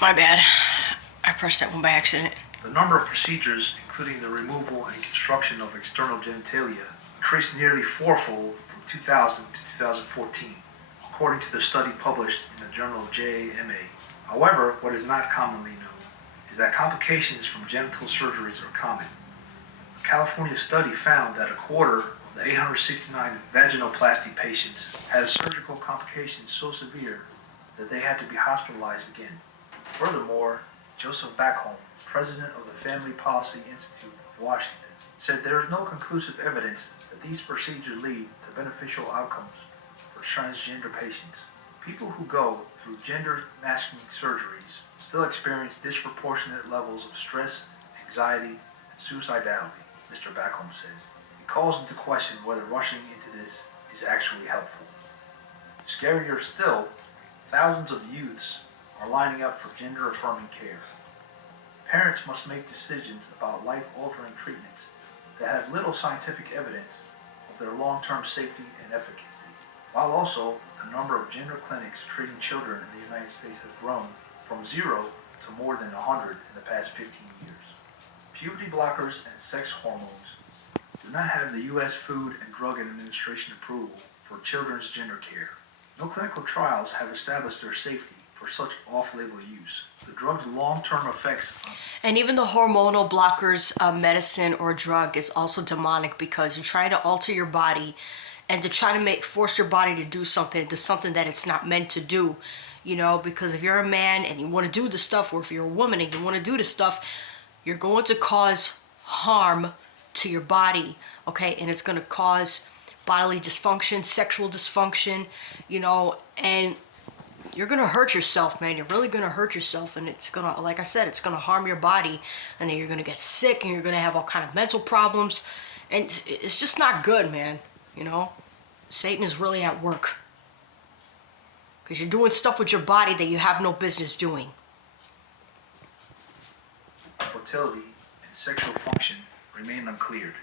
My bad. I pressed that one by accident. The number of procedures, including the removal and construction of external genitalia, increased nearly fourfold from 2000 to 2014, according to the study published in the journal JAMA. However, what is not commonly known is that complications from genital surgeries are common. A California study found that a quarter of the 869 vaginoplasty patients had surgical complications so severe that they had to be hospitalized again. Furthermore, Joseph Backholm, president of the Family Policy Institute of Washington, said there is no conclusive evidence that these procedures lead to beneficial outcomes for transgender patients. People who go through gender masking surgeries still experience disproportionate levels of stress, anxiety, and suicidality, Mr. Backholm said. He calls into question whether rushing into this is actually helpful. Scarier still, thousands of youths are lining up for gender-affirming care. Parents must make decisions about life-altering treatments that have little scientific evidence of their long-term safety and efficacy, while also the number of gender clinics treating children in the United States has grown from 0 to more than 100 in the past 15 years. Puberty blockers and sex hormones do not have the U.S. Food and Drug Administration approval for children's gender care. No clinical trials have established their safety for such off-label use. The drug's long-term effects And even the hormonal blockers medicine or drug is also demonic because you're trying to alter your body and to try to force your body to do something that it's not meant to do. Because if you're a man and you want to do the stuff, or if you're a woman and you want to do the stuff, you're going to cause harm to your body, okay? And it's going to cause bodily dysfunction, sexual dysfunction, and you're going to hurt yourself, man. You're really going to hurt yourself, and it's going to, like I said, it's going to harm your body, and then you're going to get sick, and you're going to have all kind of mental problems, and it's just not good, man, Satan is really at work, because you're doing stuff with your body that you have no business doing. fertility and sexual function remain uncleared.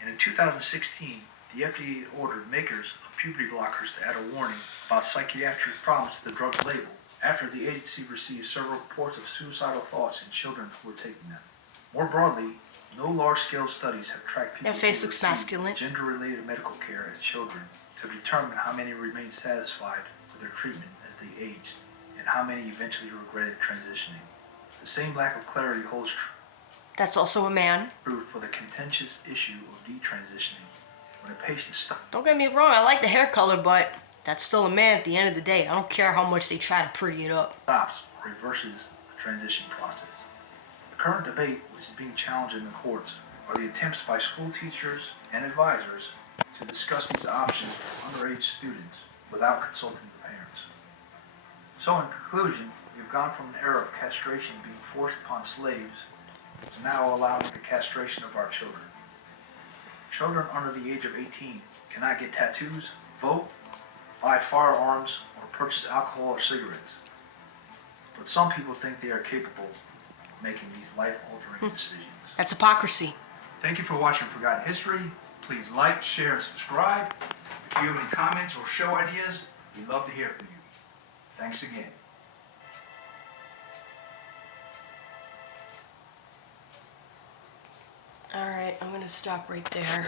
And in 2016, the FDA ordered makers of puberty blockers to add a warning about psychiatric problems to the drug's label after the agency received several reports of suicidal thoughts in children who were taking them. More broadly, no large-scale studies have tracked people That face looks masculine. gender-related medical care as children to determine how many remained satisfied with their treatment as they aged and how many eventually regretted transitioning. The same lack of clarity holds true. That's also a man. True for the contentious issue of detransitioning. When a patient stops. Don't get me wrong, I like the hair color, but that's still a man at the end of the day. I don't care how much they try to pretty it up. Stops or reverses the transition process. The current debate, which is being challenged in the courts, are the attempts by school teachers and advisors to discuss these options for underage students without consulting the parents. So in conclusion, we've gone from an era of castration being forced upon slaves to now allowing the castration of our children. Children under the age of 18 cannot get tattoos, vote, buy firearms, or purchase alcohol or cigarettes. But some people think they are capable of making these life-altering decisions. That's hypocrisy. Thank you for watching Forgotten History. Please like, share, and subscribe. If you have any comments or show ideas, we'd love to hear from you. Thanks again. Alright, I'm gonna stop right there.